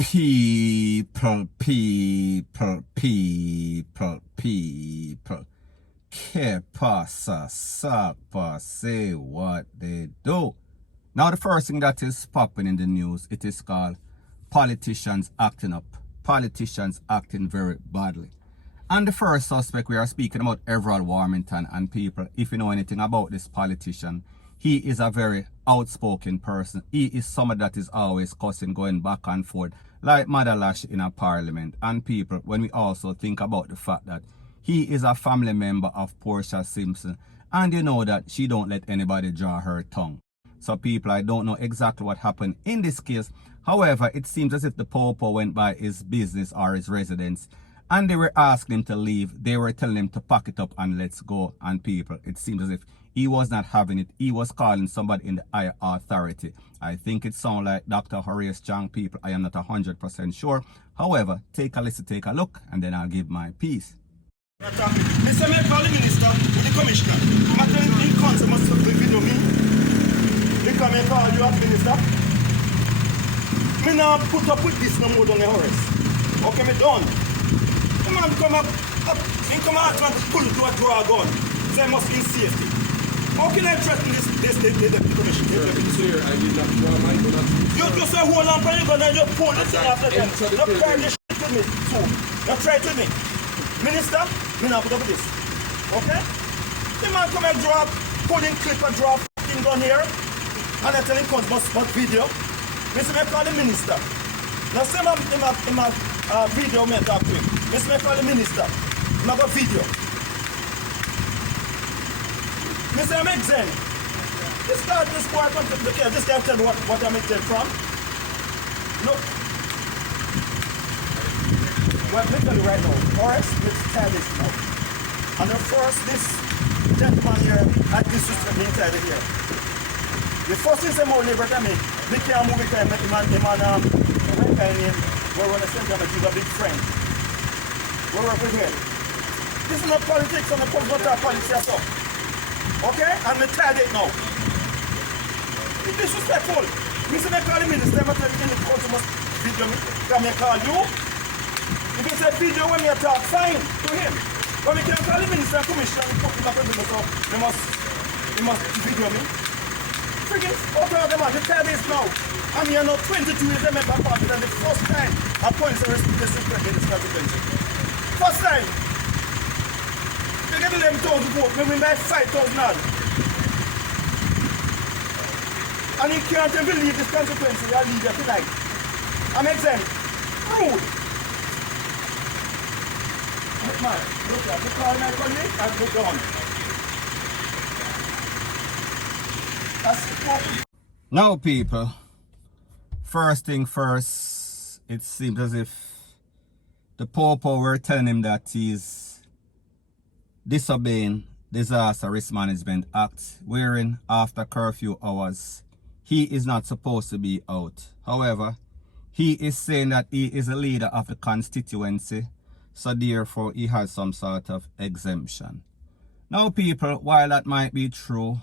People. Que pasa, sapa, say what they do. Now the first thing that is popping in the news, it is called politicians acting up. Politicians acting very badly. And the first suspect, we are speaking about Everald Warmington. And people, if you know anything about this politician, he is a very outspoken person. He is someone that is always cussing, going back and forth, like Mother Lash in a parliament. And people, when we also think about the fact that he is a family member of Portia Simpson, and you know that she don't let anybody draw her tongue. So people, I don't know exactly what happened in this case. However, it seems as if the Popo went by his business or his residence, and they were asking him to leave. They were telling him to pack it up and let's go. And people, it seems as if he was not having it. He was calling somebody in the higher authority. I think it sounds like Dr. Horace Chang. People, I am not 100% sure. However, take a listen, take a look, and then I'll give my piece. Mr. Mayor, call the minister with the commissioner. I'm telling you, in concert, must have video me. They come and call you as minister. Me now put up with this no more than the Horace. Okay, me done. The man come up, he come out and pull to a draw gun. Say I must be in safety. How can I threaten this commissioner? Sir, I did not draw my gun. You just say hold on for your gun and you pull this thing after them. Don't try this shit with me, too. Don't try it with me. Minister, me now put up with this. Okay? The man come and drop, pulling clip and drop fucking gun here. And I tell him comes but video. Mr. May call the minister. Now say my video me talk to him. Mr. May call the minister. I got video. Mr. I'm exempt. This guy comes to the care. This guy tell me what I'm exempt from. Look. Well, let me tell you right now. Horace, let's tell this now. And the first, this gentleman here had disrespect me inside here. The first thing I'm only about me can't move it because him and we're going to send him a big friend. We work with him. This is not politics and the politics at all. Okay? And me tired it now. It's disrespectful. Mr. May call the minister, I'm telling you in the council must video me. Can I call you? If you say video when you talk, fine to him. But we can call the minister and commissioner and put him up in the so he must video me. Friggin' out of them, you tell this now. I'm here now 22 years a member party and the first time a police disrespect in this constituency. First time. They get 11,000 votes, we win by 5,000 odd. And you can't even believe this constituency, your leader tonight. I'm exempt. Rude. Look man, look at the call my colleague and put down. Now people, first thing first, it seems as if the Popo were telling him that he's disobeying Disaster Risk Management Act, wherein after curfew hours, he is not supposed to be out. However, he is saying that he is a leader of the constituency, so therefore he has some sort of exemption. Now people, while that might be true,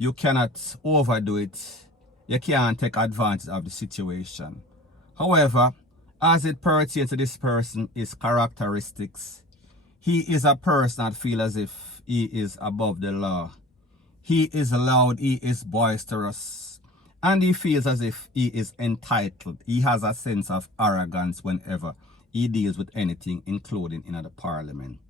you cannot overdo it. You can't take advantage of the situation. However, as it pertains to this person, his characteristics, he is a person that feels as if he is above the law. He is loud, he is boisterous, and he feels as if he is entitled. He has a sense of arrogance whenever he deals with anything, including in the parliament.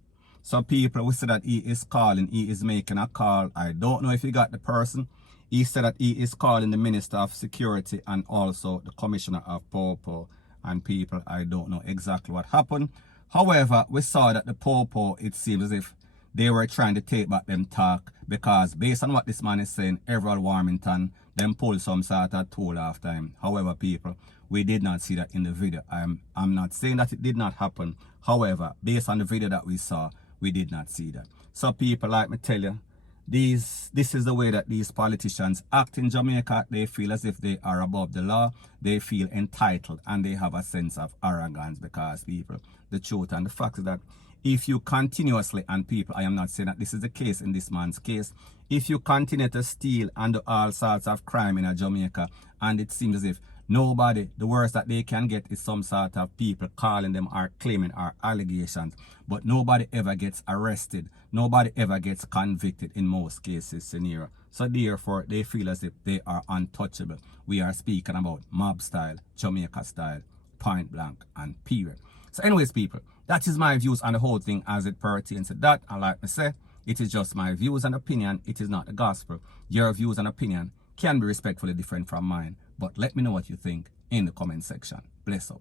So people, we say that he is calling, he is making a call. I don't know if he got the person. He said that he is calling the Minister of Security and also the Commissioner of Popo. And people, I don't know exactly what happened. However, we saw that the Popo, it seems as if they were trying to take back them talk, because based on what this man is saying, Everald Warmington, them pulled some sort of tool after him. However, people, we did not see that in the video. I'm not saying that it did not happen. However, based on the video that we saw, we did not see that. So people, like me tell you, this is the way that these politicians act in Jamaica. They feel as if they are above the law. They feel entitled and they have a sense of arrogance, because people, the truth and the fact is that if you continuously, and people, I am not saying that this is the case in this man's case, if you continue to steal and do all sorts of crime in Jamaica, and it seems as if Nobody, the worst that they can get is some sort of people calling them or claiming or allegations. But nobody ever gets arrested. Nobody ever gets convicted in most cases scenario. So therefore, they feel as if they are untouchable. We are speaking about mob style, Jamaica style, point blank and period. So anyways, people, that is my views on the whole thing as it pertains to that. And like I say, it is just my views and opinion. It is not the gospel. Your views and opinion can be respectfully different from mine. But let me know what you think in the comment section. Bless up.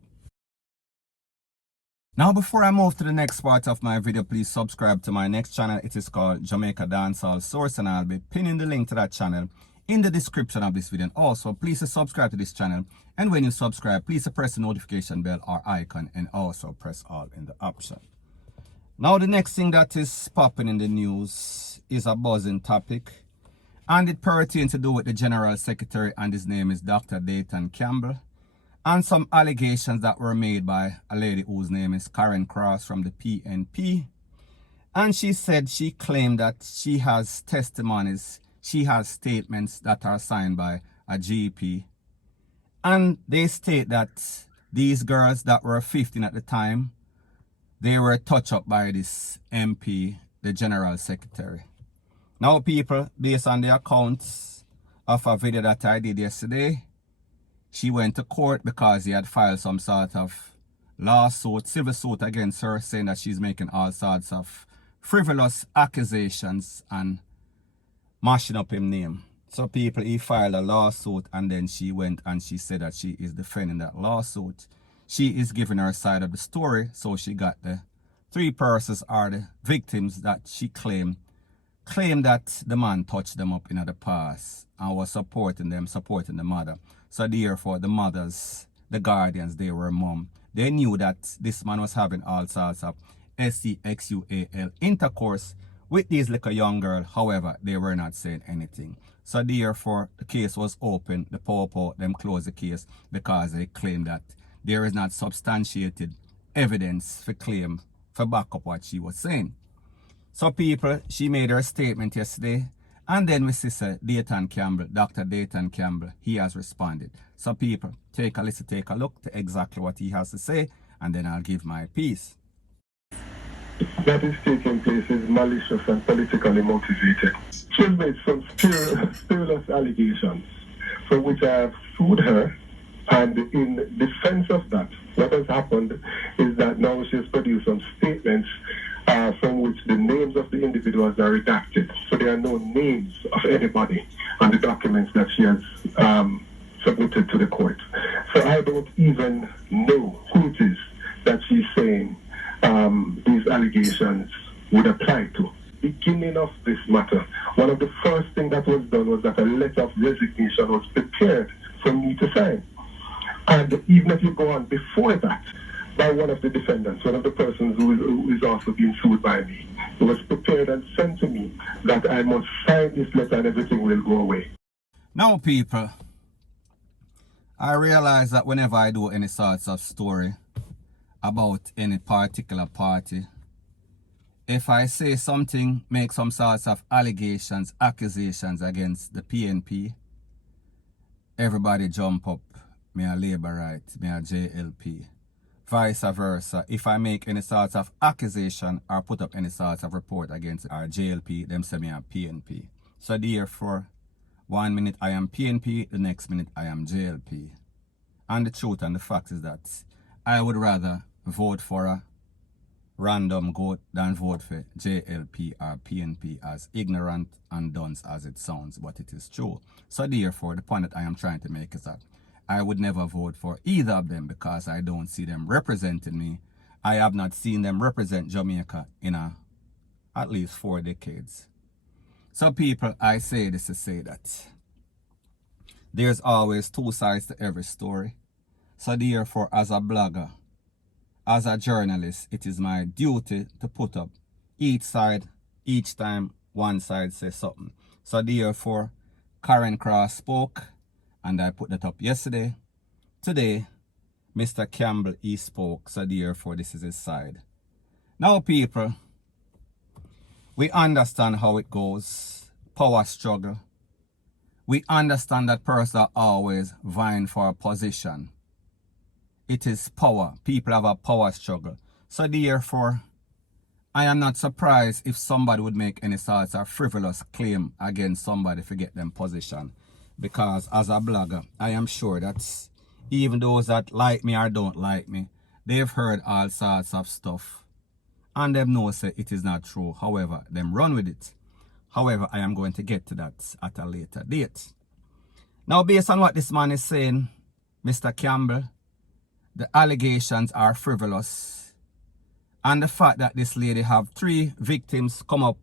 Now, before I move to the next part of my video, please subscribe to my next channel. It is called Jamaica Dancehall Source, and I'll be pinning the link to that channel in the description of this video. And also, please subscribe to this channel. And when you subscribe, please press the notification bell or icon and also press all in the option. Now, the next thing that is popping in the news is a buzzing topic. And it pertains to do with the General Secretary, and his name is Dr. DAYT0N Campbell. And some allegations that were made by a lady whose name is Karen Cross from the PNP. And she said, she claimed that she has testimonies, she has statements that are signed by a GP. And they state that these girls that were 15 at the time, they were touched up by this MP, the General Secretary. Now, people, based on the accounts of a video that I did yesterday, she went to court because he had filed some sort of lawsuit, civil suit against her, saying that she's making all sorts of frivolous accusations and mashing up his name. So, people, he filed a lawsuit, and then she went and she said that she is defending that lawsuit. She is giving her side of the story, so she got the three persons are the victims that she claimed that the man touched them up in the past and was supporting them, supporting the mother. So therefore, the mothers, the guardians, they were mom. They knew that this man was having all sorts of sexual intercourse with these little young girl. However, they were not saying anything. So therefore, the case was open. The Popo, them closed the case because they claimed that there is not substantiated evidence for claim for back up what she was saying. So people, she made her statement yesterday, and then with Sister DAYT0N Campbell, Dr. DAYT0N Campbell, he has responded. So people, take a listen, take a look to exactly what he has to say, and then I'll give my piece. That is taking place is malicious and politically motivated. She has made some spurious allegations for which I have sued her, and in defense of that, what has happened is that now she has produced some statements from which the names of the individuals are redacted. So there are no names of anybody on the documents that she has submitted to the court. So I don't even know who it is that she's saying these allegations would apply to. Beginning of this matter, one of the first things that was done was that a letter of resignation was prepared for me to sign. And even if you go on before that, by one of the defendants, one of the persons who is also being sued by me, it was prepared and sent to me that I must sign this letter and everything will go away. Now, people, I realize that whenever I do any sorts of story about any particular party, if I say something, make some sorts of allegations, accusations against the PNP, everybody jump up, me a Labour right, me a JLP. Vice versa, if I make any sort of accusation or put up any sort of report against our JLP, them say me a PNP. So therefore, 1 minute I am PNP, the next minute I am JLP. And the truth and the fact is that I would rather vote for a random goat than vote for JLP or PNP, as ignorant and dunce as it sounds, but it is true. So therefore, the point that I am trying to make is that I would never vote for either of them because I don't see them representing me. I have not seen them represent Jamaica in at least 4 decades. So people, I say this to say that there's always two sides to every story. So therefore, as a blogger, as a journalist, it is my duty to put up each side, each time one side says something. So therefore, Karen Cross spoke, and I put that up yesterday. Today, Mr. Campbell, he spoke, so therefore this is his side. Now people, we understand how it goes. Power struggle. We understand that persons are always vying for a position. It is power. People have a power struggle. So therefore, I am not surprised if somebody would make any sort of frivolous claim against somebody to get them position. Because as a blogger, I am sure that even those that like me or don't like me, they've heard all sorts of stuff. And them know say it is not true. However, them run with it. However, I am going to get to that at a later date. Now, based on what this man is saying, Mr. Campbell, the allegations are frivolous. And the fact that this lady have 3 victims come up.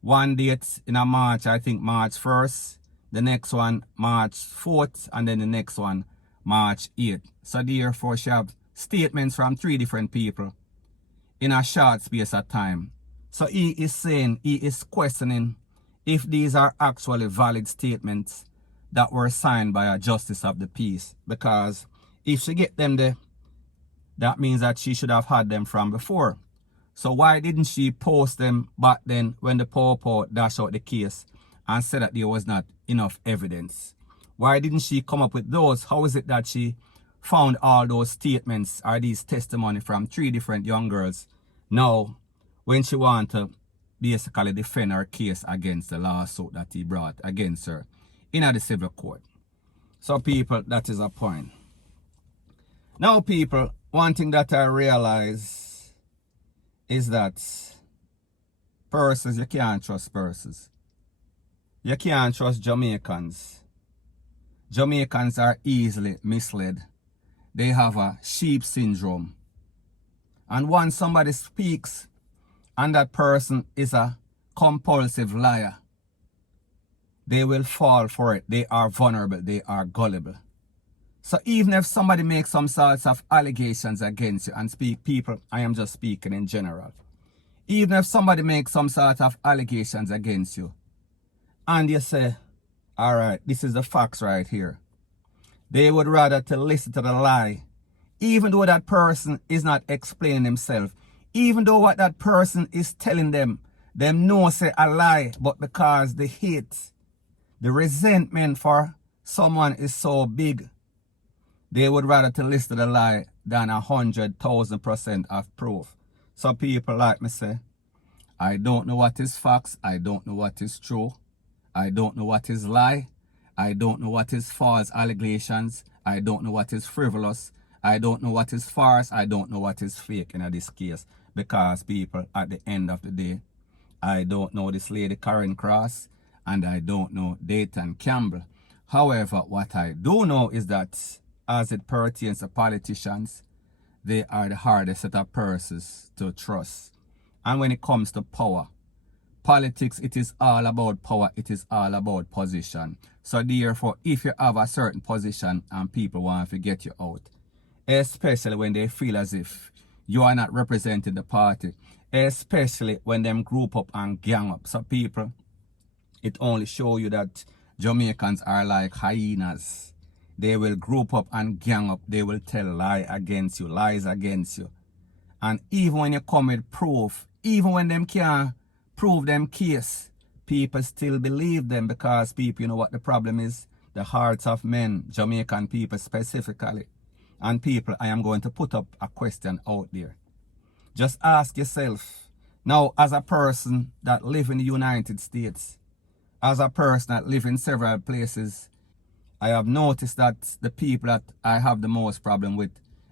One date in a March, I think March 1st. The next one, March 4th. And then the next one, March 8th. So therefore, she have statements from 3 different people in a short space of time. So he is saying, he is questioning if these are actually valid statements that were signed by a justice of the peace. Because if she get them there, that means that she should have had them from before. So why didn't she post them back then when the Popo dashed out the case and said that there was not enough evidence? Why didn't she come up with those? How is it that she found all those statements or these testimony from 3 different young girls now when she want to basically defend her case against the lawsuit that he brought against her in the civil court? So people, that is a point. Now people, one thing that I realize is that persons, you can't trust persons. You can't trust Jamaicans. Jamaicans are easily misled. They have a sheep syndrome. And once somebody speaks and that person is a compulsive liar, they will fall for it. They are vulnerable. They are gullible. So even if somebody makes some sorts of allegations against you, and people, I am just speaking in general. Even if somebody makes some sort of allegations against you, and you say, all right, this is the facts right here, they would rather to listen to the lie, even though that person is not explaining himself, even though what that person is telling them know say a lie, but because the hate, the resentment for someone is so big, they would rather to listen to the lie than 100,000% of proof. So people like me say, I don't know what is facts, I don't know what is true, I don't know what is lie, I don't know what is false allegations, I don't know what is frivolous, I don't know what is farce, I don't know what is fake in this case. Because people, at the end of the day, I don't know this lady Karen Cross and I don't know DAYT0N Campbell. However, what I do know is that as it pertains to politicians, they are the hardest set of persons to trust. And when it comes to power, politics, it is all about power, it is all about position. So therefore, if you have a certain position and people want to get you out, especially when they feel as if you are not representing the party, especially when them group up and gang up. So people, it only show you that Jamaicans are like hyenas. They will group up and gang up. They will tell lies against you. And even when you come with proof, even when them can't prove them case, people still believe them because people, you know what the problem is? The hearts of men, Jamaican people specifically. And people, I am going to put up a question out there. Just ask yourself, now as a person that live in the United States, as a person that live in several places, I have noticed that the people that I have the most problem with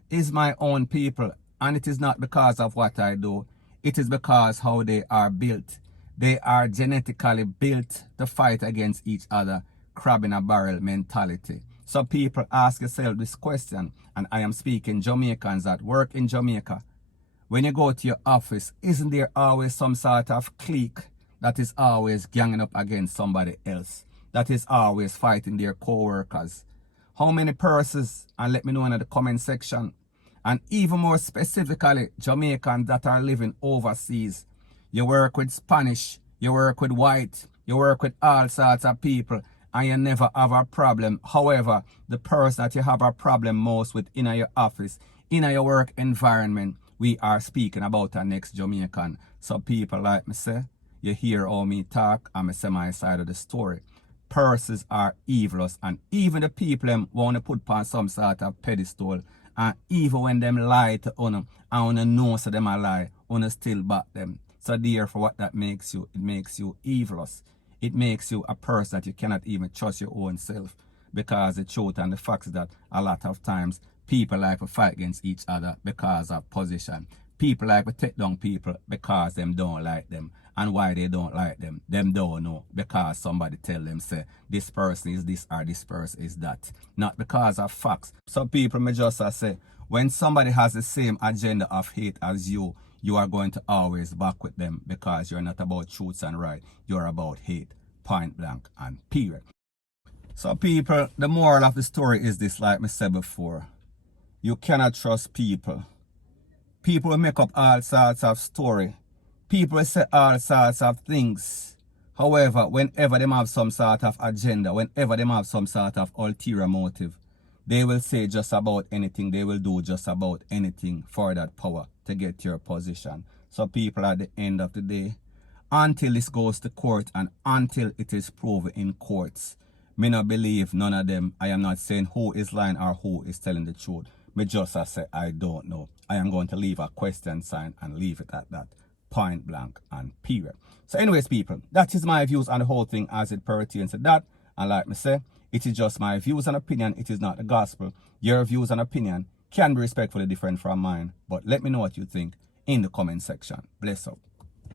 is my own people. And it is not because of what I do. It is because how they are built. They are genetically built to fight against each other, crab in a barrel mentality. So people, ask yourself this question, and I am speaking Jamaicans that work in Jamaica. When you go to your office, isn't there always some sort of clique that is always ganging up against somebody else? That is always fighting their co-workers? How many persons, and let me know in the comment section, and even more specifically, Jamaicans that are living overseas. You work with Spanish, you work with white, you work with all sorts of people, and you never have a problem. However, the person that you have a problem most with in your office, in your work environment, we are speaking about our next Jamaican. So people like me say, you hear all me talk, and me say my side of the story. persons are evilous, and even the people them want to put on some sort of pedestal, and even when them lie to honor and wanna know so them a lie, wanna still back them. So therefore what that makes you, it makes you evilous. It makes you a person that you cannot even trust your own self, because the truth and the fact is that a lot of times people like to fight against each other because of position. People like to take down people because them don't like them. And why they don't like them don't know, because somebody tell them say this person is this or this person is that, not because of facts. So people may just say when somebody has the same agenda of hate as you are going to always back with them, because you're not about truths and right, you're about hate, point blank and period. So people, the moral of the story is this, like I said before, you cannot trust people. People will make up all sorts of story. People will say all sorts of things. However, whenever they have some sort of agenda, whenever they have some sort of ulterior motive, they will say just about anything. They will do just about anything for that power to get your position. So people, at the end of the day, until this goes to court and until it is proven in courts, me not believe none of them. I am not saying who is lying or who is telling the truth. Me just say I don't know. I am going to leave a question sign and leave it at that. Point blank and period. So anyways people, that is my views on the whole thing as it pertains to that. And like me say, it is just my views and opinion. It is not the gospel. Your views and opinion can be respectfully different from mine. But let me know what you think in the comment section. Bless up.